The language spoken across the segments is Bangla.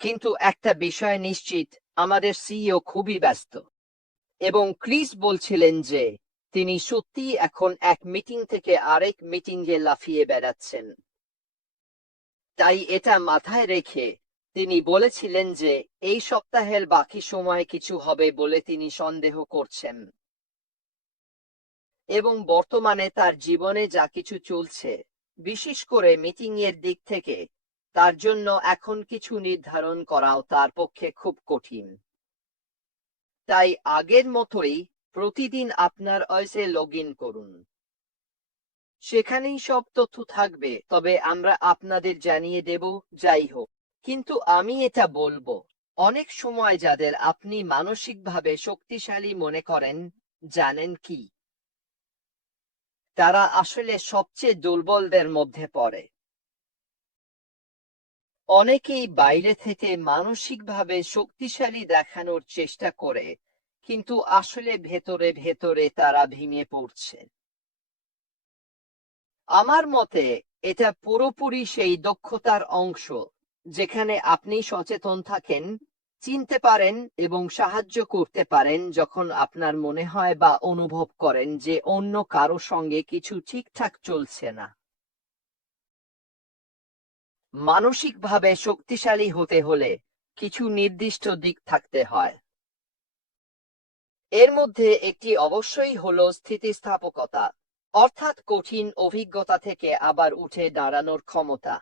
কিন্তু একটা বিষয় নিশ্চিত, আমাদের সিইও খুবই ব্যস্ত। এবং ক্রিস বলছিলেন যে তিনি সত্যিই এখন এক মিটিং থেকে আরেক মিটিংয়ে লাফিয়ে বেড়াচ্ছেন। তাই এটা মাথায় রেখে তিনি বলেছিলেন যে এই সপ্তাহের বাকি সময়ে কিছু হবে বলে তিনি সন্দেহ করছেন। এবং বর্তমানে তার জীবনে যা কিছু চলছে, বিশেষ করে মিটিং এর দিক থেকে, তার জন্য এখন কিছু নির্ধারণ করাও তার পক্ষে খুব কঠিন। তাই আগের মতোই প্রতিদিন আপনার অয়েসে লগ ইন করুন। সেখানেই সব তথ্য থাকবে, তবে আমরা আপনাদের জানিয়ে দেব যাই হোক। কিন্তু আমি এটা বলবো, অনেক সময় যাদের আপনি মানসিকভাবে শক্তিশালী মনে করেন, জানেন কি, তারা আসলে সবচেয়ে দুর্বলদের মধ্যে পড়ে। অনেকেই বাইরে থেকে মানসিকভাবে শক্তিশালী দেখানোর চেষ্টা করে, কিন্তু আসলে ভেতরে ভেতরে তারা ভেঙে পড়ছে। আমার মতে এটা পুরোপুরি সেই দক্ষতার অংশ যেখানে আপনি সচেতন থাকেন, চিনতে পারেন এবং সাহায্য করতে পারেন যখন আপনার মনে হয় বা অনুভব করেন যে অন্য কারো সঙ্গে কিছু ঠিকঠাক চলছে না। মানসিকভাবে শক্তিশালী হতে হলে কিছু নির্দিষ্ট দিক থাকতে হয়। এর মধ্যে একটি অবশ্যই হলো স্থিতিস্থাপকতা, অর্থাৎ কঠিন অভিজ্ঞতা থেকে আবার উঠে দাঁড়ানোর ক্ষমতা।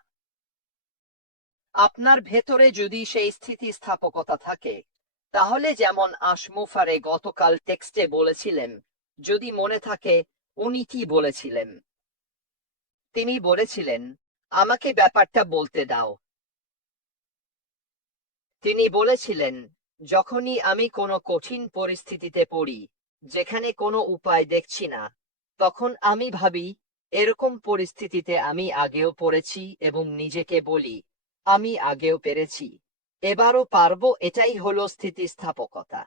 আপনার ভেতরে যদি সেই স্থিতিস্থাপকতা থাকে, তাহলে যেমন আশমুফারে গতকাল টেক্সটে বলেছিলেন, যদি মনে থাকে উনি কি বলেছিলেন। তিনি বলেছিলেন, আমাকে ব্যাপারটা বলতে দাও। তিনি বলেছিলেন, যখনই আমি কোনো কঠিন পরিস্থিতিতে পড়ি, যেখানে কোনো উপায় দেখছি না, তখন আমি ভাবি, এরকম পরিস্থিতিতে আমি আগেও পড়েছি এবং নিজেকে বলি, আমি আগেও পেরেছি, এবারও পারবো। এটাই হলো স্থিতিস্থাপকতা।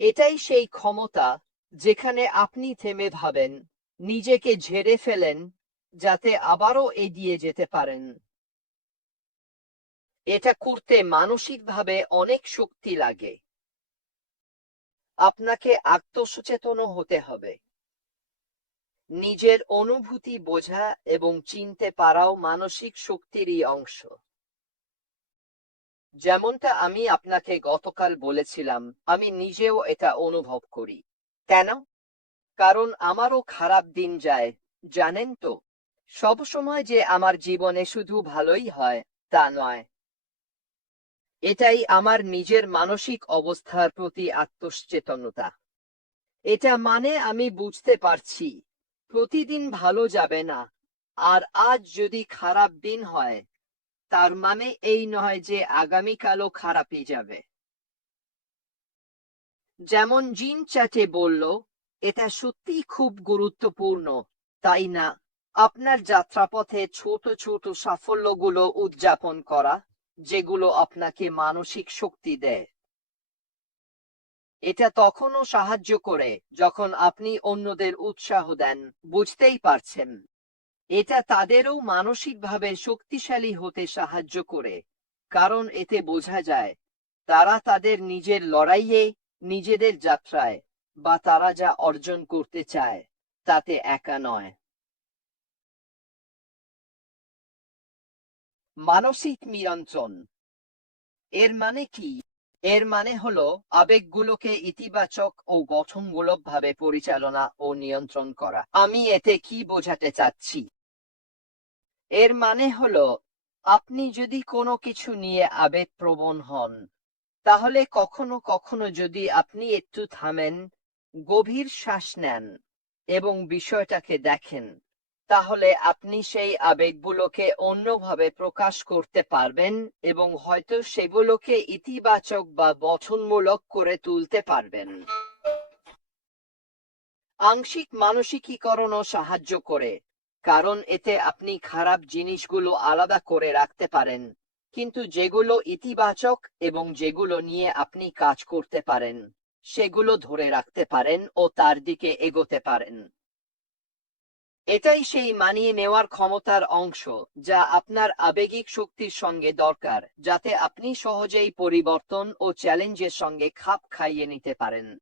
এটাই সেই ক্ষমতা যেখানে আপনি থেমে ভাবেন, নিজেকে ঝেড়ে ফেলেন, যাতে আবারও এগিয়ে যেতে পারেন। এটা করতে মানসিকভাবে অনেক শক্তি লাগে। আপনাকে আত্মসচেতনও হতে হবে। নিজের অনুভূতি বোঝা এবং চিনতে পারাও মানসিক শক্তিরই অংশ। যেমনটা আমি আপনাকে গতকাল বলেছিলাম, আমি নিজেও এটা অনুভব করি। কেন? কারণ আমারও খারাপ দিন যায়, জানেন তো। সব সময় যে আমার জীবনে শুধু ভালোই হয়, তা নয়। এটাই আমার নিজের মানসিক অবস্থার প্রতি আত্মসচেতনতা। এটা মানে আমি বুঝতে পারছি প্রতিদিন ভালো যাবে না, আর আজ যদি খারাপ দিন হয়, তার মানে এই নয় যে আগামীকালও খারাপই যাবে। যেমন জিন চ্যাটে বলল, এটা সত্যিই খুব গুরুত্বপূর্ণ, তাই না? আপনার যাত্রাপথে ছোট ছোট সাফল্যগুলো উদযাপন করা, যেগুলো আপনাকে মানসিক শক্তি দেয়। এটা তখনও সাহায্য করে যখন আপনি অন্যদের উৎসাহ দেন, বুঝতেই পারছেন। এটা তাদেরও মানসিকভাবে শক্তিশালী হতে সাহায্য করে, কারণ এতে বোঝা যায় তারা তাদের নিজের লড়াইয়ে, নিজেদের যাত্রায়, বা তারা যা অর্জন করতে চায়, তাতে একা নয়। মানসিক নিয়ন্ত্রণ এর মানে কি? এর মানে হলো আবেগগুলোকে ইতিবাচক ও গঠনমূলকভাবে পরিচালনা ও নিয়ন্ত্রণ করা। আমি এতে কি বোঝাতে চাচ্ছি? এর মানে হলো, আপনি যদি কোনো কিছু নিয়ে আবেগপ্রবণ হন, তাহলে কখনো কখনো যদি আপনি একটু থামেন, গভীর শ্বাস নেন এবং বিষয়টাকে দেখেন, তাহলে আপনি সেই আবেগগুলোকে অন্যভাবে প্রকাশ করতে পারবেন এবং হয়তো সেগুলোকে ইতিবাচক বা গঠনমূলক করে তুলতে পারবেন। আংশিক মানসিকীকরণও সাহায্য করে, কারণ এতে আপনি খারাপ জিনিসগুলো আলাদা করে রাখতে পারেন, কিন্তু যেগুলো ইতিবাচক এবং যেগুলো নিয়ে আপনি কাজ করতে পারেন, সেগুলো ধরে রাখতে পারেন ও তার দিকে এগোতে পারেন। এটাই সেই মানিয়ে নেওয়ার ক্ষমতার অংশ যা আপনার আবেগিক শক্তির সঙ্গে দরকার, যাতে আপনি সহজেই পরিবর্তন ও চ্যালেঞ্জের সঙ্গে খাপ খাইয়ে নিতে পারেন।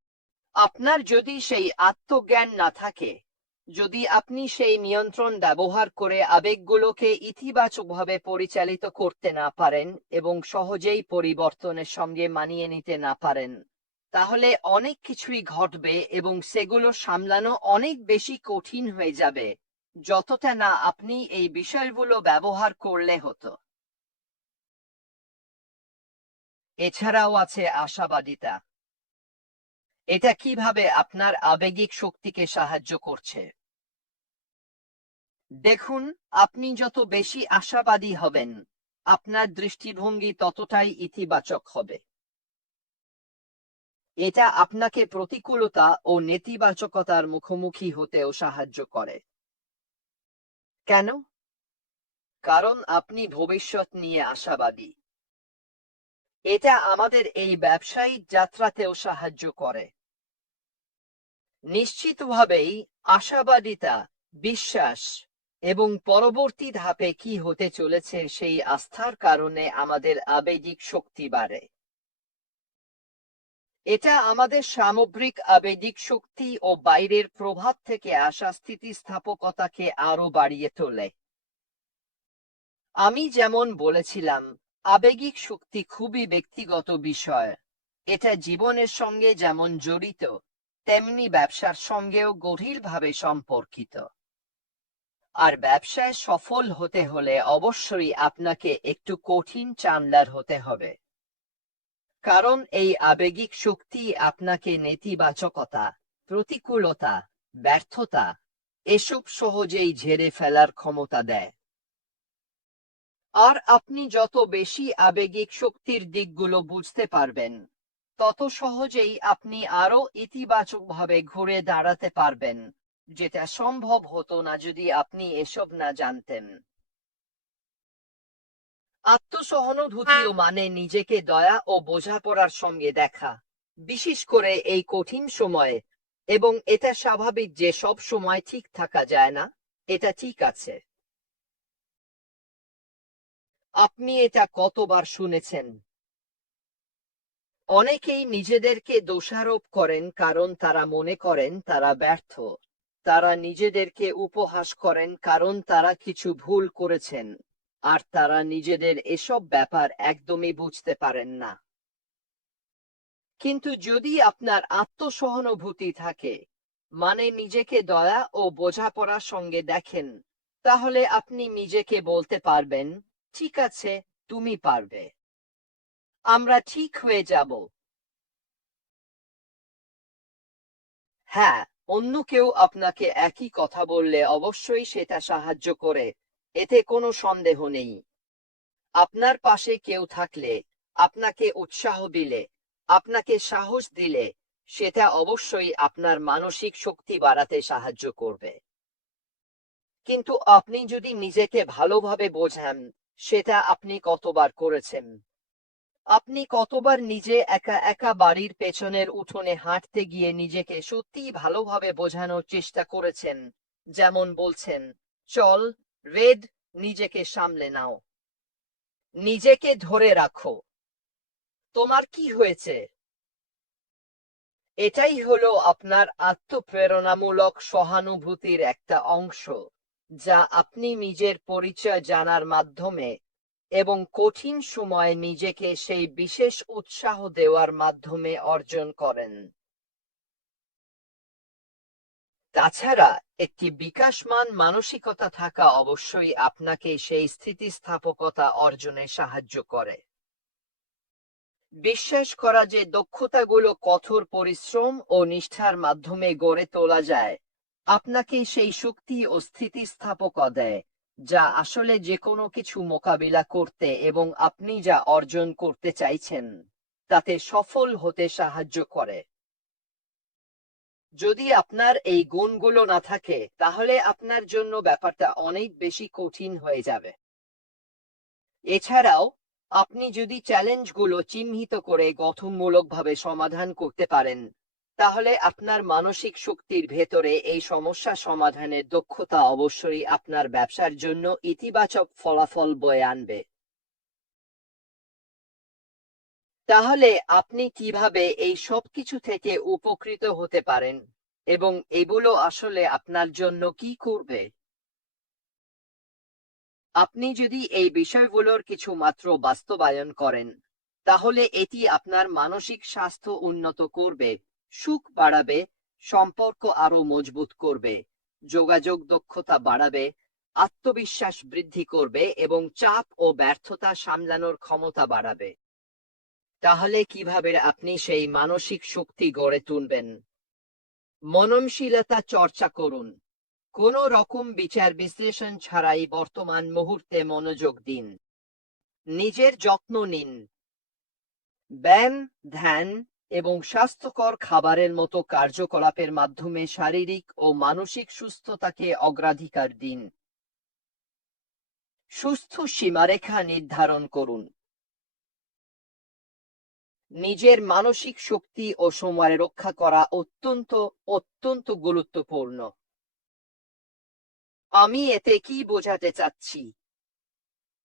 আপনার যদি সেই আত্মজ্ঞান না থাকে, যদি আপনি সেই নিয়ন্ত্রণ ব্যবহার করে আবেগগুলোকে ইতিবাচকভাবে পরিচালিত করতে না পারেন এবং সহজেই পরিবর্তনের সঙ্গে মানিয়ে নিতে না পারেন, তাহলে অনেক কিছুই ঘটবে এবং সেগুলো সামলানো অনেক বেশি কঠিন হয়ে যাবে, যতটা না আপনি এই বিষয়গুলো ব্যবহার করলে হতো। এছাড়াও আছে আশাবাদিতা। এটা কিভাবে আপনার আবেগিক শক্তিকে সাহায্য করছে? দেখুন, আপনি যত বেশি আশাবাদী হবেন, আপনার দৃষ্টিভঙ্গি ততটাই ইতিবাচক হবে। এটা আপনাকে প্রতিকূলতা ও নেতিবাচকতার মুখোমুখি হতেও সাহায্য করে। কেন? কারণ আপনি ভবিষ্যৎ নিয়ে আশাবাদী। এটা আমাদের এই ব্যবসায়িক যাত্রাতেও সাহায্য করে। নিশ্চিতভাবেই আশাবাদিতা, বিশ্বাস এবং পরবর্তী ধাপে কি হতে চলেছে সেই আস্থার কারণে আমাদের আবেগিক শক্তি বাড়ে। এটা আমাদের সামগ্রিক আবেগিক শক্তি ও বাইরের প্রভাব থেকে আসা স্থিতিস্থাপকতাকে আরো বাড়িয়ে তোলে। আমি যেমন বলেছিলাম, আবেগিক শক্তি খুবই ব্যক্তিগত বিষয়। এটা জীবনের সঙ্গে যেমন জড়িত, তেমনি ব্যবসার সঙ্গেও গভীরভাবে সম্পর্কিত। আর ব্যবসায় সফল হতে হলে অবশ্যই আপনাকে একটু কঠিন চামড়ার হতে হবে। কারণ এই আবেগিক শক্তি আপনাকে নেতিবাচকতা, প্রতিকূলতা, ব্যর্থতা এসব সহজেই ঝেড়ে ফেলার ক্ষমতা দেয়। আর আপনি যত বেশি আবেগিক শক্তির দিকগুলো বুঝতে পারবেন, তত সহজেই আপনি আরো ইতিবাচকভাবে ঘুরে দাঁড়াতে পারবেন, যেটা সম্ভব হতো না যদি আপনি এসব না জানতেন। আত্মসহানুভূতিও মানে নিজেকে দয়া ও বোঝাপড়ার সঙ্গে দেখা, বিশেষ করে এই কঠিন সময়ে। এবং এটা স্বাভাবিক যে সব সময় ঠিক থাকা যায় না, এটা ঠিক আছে। আপনি এটা কতবার শুনেছেন? অনেকেই নিজেদেরকে দোষারোপ করেন কারণ তারা মনে করেন তারা ব্যর্থ। তারা নিজেদেরকে উপহাস করেন কারণ তারা কিছু ভুল করেছেন। আর তারা নিজেদের এসব ব্যাপার একদমই বুঝতে পারেন না। কিন্তু যদি আপনার আত্মসহানুভূতি থাকে, মানে নিজেকে দয়া ও বোঝাপড়ার সঙ্গে দেখেন, তাহলে আপনি নিজেকে বলতে পারবেন, ঠিক আছে, তুমি পারবে। আমরা ঠিক হয়ে যাব। হ্যাঁ, অন্য কেউ আপনাকে একই কথা বললে অবশ্যই সেটা সাহায্য করে, এতে কোনো সন্দেহ নেই। আপনার পাশে কেউ থাকলে, আপনাকে উৎসাহ দিলে, আপনাকে সাহস দিলে, সেটা অবশ্যই আপনার মানসিক শক্তি বাড়াতে সাহায্য করবে। কিন্তু আপনি যদি নিজেকে ভালোভাবে বোঝেন, সেটা আপনি কতবার করেছেন? আপনি কতবার নিজে একা একা বাড়ির পেছনের উঠোনে হাঁটতে গিয়ে নিজেকে সত্যিই ভালোভাবে বোঝানোর চেষ্টা করেছেন, যেমন বলছেন, চল, রেড, নিজেকে সামলে নাও, নিজেকে ধরে রাখো, তোমার কি হয়েছে? এটাই হলো আপনার আত্মপ্রেরণামূলক সহানুভূতির একটা অংশ, যা আপনি নিজের পরিচয় জানার মাধ্যমে এবং কঠিন সময়ে নিজেকে সেই বিশেষ উৎসাহ দেওয়ার মাধ্যমে অর্জন করেন। তাছাড়া একটি বিকাশমান মানসিকতা থাকা অবশ্যই আপনাকে সেই স্থিতিস্থাপকতা অর্জনে সাহায্য করে। বিশ্বাস করা যে দক্ষতাগুলো কঠোর পরিশ্রম ও নিষ্ঠার মাধ্যমে গড়ে তোলা যায়, আপনাকে সেই শক্তি ও স্থিতিস্থাপকতা দেয়, যা আসলে যে কোনো কিছু মোকাবিলা করতে এবং আপনি যা অর্জন করতে চাইছেন, তাতে সফল হতে সাহায্য করে। যদি আপনার এই গুণগুলো না থাকে, তাহলে আপনার জন্য ব্যাপারটা অনেক বেশি কঠিন হয়ে যাবে। এছাড়াও, আপনি যদি চ্যালেঞ্জগুলো চিহ্নিত করে গঠনমূলকভাবে সমাধান করতে পারেন, তাহলে আপনার মানসিক শক্তির ভেতরে এই সমস্যা সমাধানের দক্ষতা অবশ্যই আপনার ব্যবসার জন্য ইতিবাচক ফলাফল বয়ে আনবে। তাহলে আপনি কিভাবে এই সবকিছু থেকে উপকৃত হতে পারেন এবং এগুলো আসলে আপনার জন্য কি করবে? আপনি যদি এই বিষয়গুলোর কিছু মাত্র বাস্তবায়ন করেন, তাহলে এটি আপনার মানসিক স্বাস্থ্য উন্নত করবে, সুখ বাড়াবে, সম্পর্ক আরো মজবুত করবে, যোগাযোগ দক্ষতা বাড়াবে, আত্মবিশ্বাস বৃদ্ধি করবে এবং চাপ ও ব্যর্থতা সামলানোর ক্ষমতা বাড়াবে। তাহলে কিভাবে আপনি সেই মানসিক শক্তি গড়ে তুলবেন? মননশীলতা চর্চা করুন। কোনো রকম বিচার বিশ্লেষণ ছাড়াই বর্তমান মুহূর্তে মনোযোগ দিন। নিজের যত্ন নিন। ব্যায়াম, ধ্যান এবং স্বাস্থ্যকর খাবারের মতো কার্যকলাপের মাধ্যমে শারীরিক ও মানসিক সুস্থতাকে অগ্রাধিকার দিন। সুস্থ সীমারেখা নির্ধারণ করুন। নিজের মানসিক শক্তি ও সময় রক্ষা করা অত্যন্ত অত্যন্ত গুরুত্বপূর্ণ। আমি এতে কি বোঝাতে চাচ্ছি?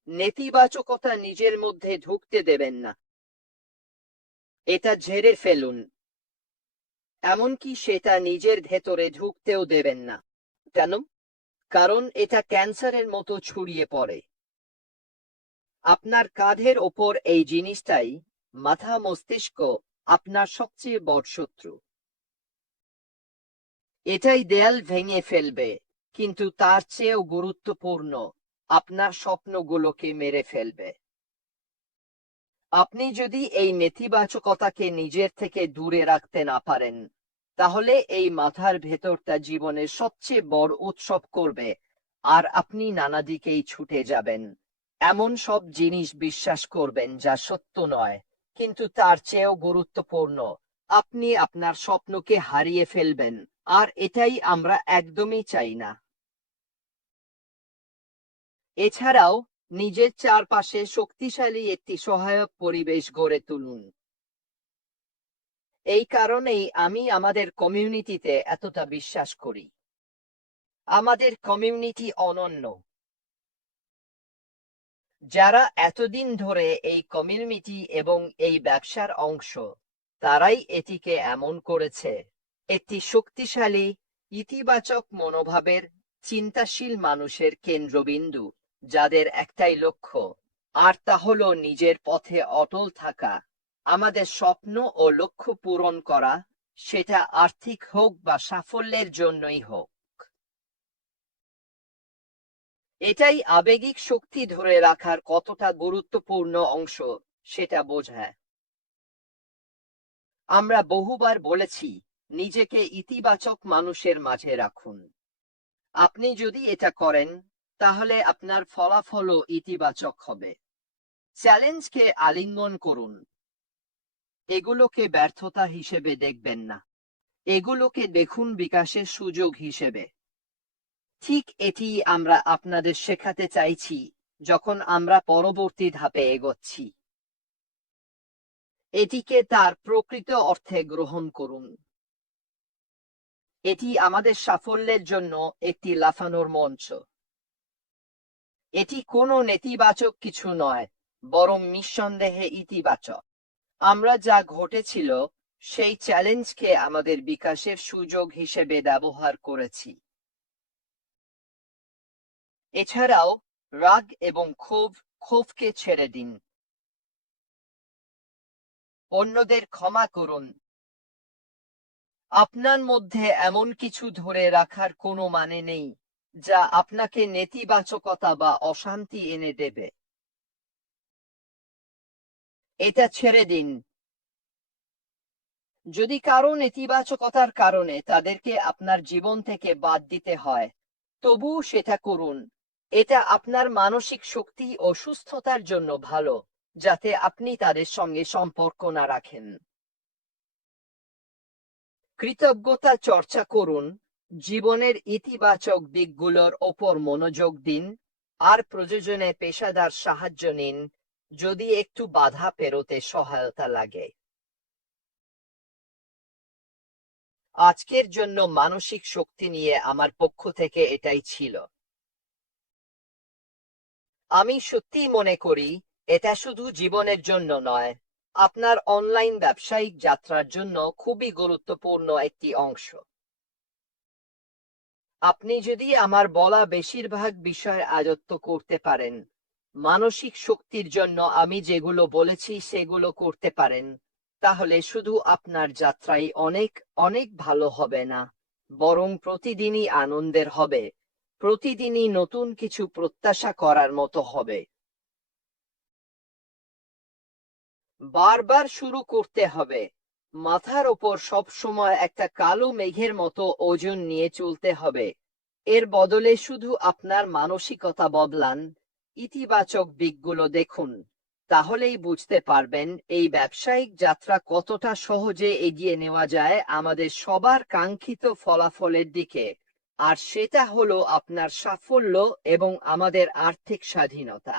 নেতিবাচকতা নিজের মধ্যে ঢুকতে দেবেন না। এটা ঝেড়ে ফেলুন। এমনকি সেটা নিজের ভেতরে ঢুকতেও দেবেন না। কেন? কারণ এটা ক্যান্সারের মতো ছড়িয়ে পড়ে। আপনার কাঁধের ওপর এই জিনিসটাই, মাথা মস্তিষ্ক, আপনার সবচেয়ে বড় শত্রু। এটাই দেয়াল ভেঙে ফেলবে, কিন্তু তার চেয়েও গুরুত্বপূর্ণ, আপনার স্বপ্নগুলোকে মেরে ফেলবে। আপনি যদি এই নেতিবাচকতাকে নিজের থেকে দূরে রাখতে না পারেন, তাহলে এই মাথার ভেতরটা জীবনের সবচেয়ে বড় উৎসব করবে, আর আপনি নানা দিকেই ছুটে যাবেন। এমন সব জিনিস বিশ্বাস করবেন যা সত্য নয়, কিন্তু তার চেয়েও গুরুত্বপূর্ণ, আপনি আপনার স্বপ্নকে হারিয়ে ফেলবেন, আর এটাই আমরা একদমই চাই না। এছাড়াও নিজের চারপাশে শক্তিশালী একটি সহায়ক পরিবেশ গড়ে তুলুন। এই কারণেই আমি আমাদের কমিউনিটিতে এতটা বিশ্বাস করি। আমাদের কমিউনিটি অনন্য। যারা এতদিন ধরে এই কমিউনিটি এবং এই ব্যবসার অংশ, তারাই এটিকে এমন করেছে। একটি শক্তিশালী, ইতিবাচক মনোভাবের, চিন্তাশীল মানুষের কেন্দ্রবিন্দু, যাদের একটাই লক্ষ্য, আর তা হলো নিজের পথে অটল থাকা, আমাদের স্বপ্ন ও লক্ষ্য পূরণ করা, সেটা আর্থিক হোক বা সাফল্যের জন্যই হোক। এটাই আবেগিক শক্তি ধরে রাখার কতটা গুরুত্বপূর্ণ অংশ সেটা বোঝায়। আমরা বহুবার বলেছি, নিজেকে ইতিবাচক মানুষের মাঝে রাখুন। আপনি যদি এটা করেন, তাহলে আপনার ফলাফলও ইতিবাচক হবে। চ্যালেঞ্জকে আলিঙ্গন করুন। এগুলোকে ব্যর্থতা হিসেবে দেখবেন না। এগুলোকে দেখুন বিকাশের সুযোগ হিসেবে। ঠিক এটি আমরা আপনাদের শেখাতে চাইছি যখন আমরা পরবর্তী ধাপে এগোচ্ছি। এটিকে তার প্রকৃত অর্থে গ্রহণ করুন। এটি আমাদের সাফল্যের জন্য একটি লাফানোর মঞ্চ। এটি কোনো নেতিবাচক কিছু নয়, বরং নিঃসন্দেহে ইতিবাচক। আমরা যা ঘটেছিল সেই চ্যালেঞ্জকে আমাদের বিকাশের সুযোগ হিসেবে ব্যবহার করেছি। এছাড়াও রাগ এবং ক্ষোভকে ছেড়ে দিন। অন্যদের ক্ষমা করুন। আপনার মধ্যে এমন কিছু ধরে রাখার কোনো মানে নেই যা আপনাকে নেতিবাচকতা বা অশান্তি এনে দেবে। এটা ছেড়ে দিন। যদি কারো নেতিবাচকতার কারণে তাদেরকে আপনার জীবন থেকে বাদ দিতে হয়, তবুও সেটা করুন। এটা আপনার মানসিক শক্তি ও সুস্থতার জন্য ভালো, যাতে আপনি তাদের সঙ্গে সম্পর্ক না রাখেন। কৃতজ্ঞতা চর্চা করুন। জীবনের ইতিবাচক দিকগুলোর ওপর মনোযোগ দিন, আর প্রয়োজনে পেশাদার সাহায্য নিন যদি একটু বাধা পেরোতে সহায়তা লাগে। আজকের জন্য মানসিক শক্তি নিয়ে আমার পক্ষ থেকে এটাই ছিল। আমি সত্যিই মনে করি এটা শুধু জীবনের জন্য নয়, আপনার অনলাইন ব্যবসায়িক যাত্রার জন্য খুবই গুরুত্বপূর্ণ একটি অংশ। আপনি যদি আমার বলা বেশিরভাগ বিষয় আয়ত্ত করতে পারেন, মানসিক শক্তির জন্য আমি যেগুলো বলেছি সেগুলো করতে পারেন, তাহলে শুধু আপনার যাত্রাই অনেক অনেক ভালো হবে না, বরং প্রতিদিনই আনন্দের হবে, প্রতিদিনই নতুন কিছু প্রত্যাশা করার মতো হবে। বারবার শুরু করতে হবে। মাথার ওপর সবসময় একটা কালো মেঘের মতো ওজন নিয়ে চলতে হবে। এর বদলে শুধু আপনার মানসিকতা বদলান, ইতিবাচক দিকগুলো দেখুন। তাহলেই বুঝতে পারবেন এই ব্যবসায়িক যাত্রা কতটা সহজে এগিয়ে নেওয়া যায় আমাদের সবার কাঙ্ক্ষিত ফলাফলের দিকে। আর সেটা হলো আপনার সাফল্য এবং আমাদের আর্থিক স্বাধীনতা।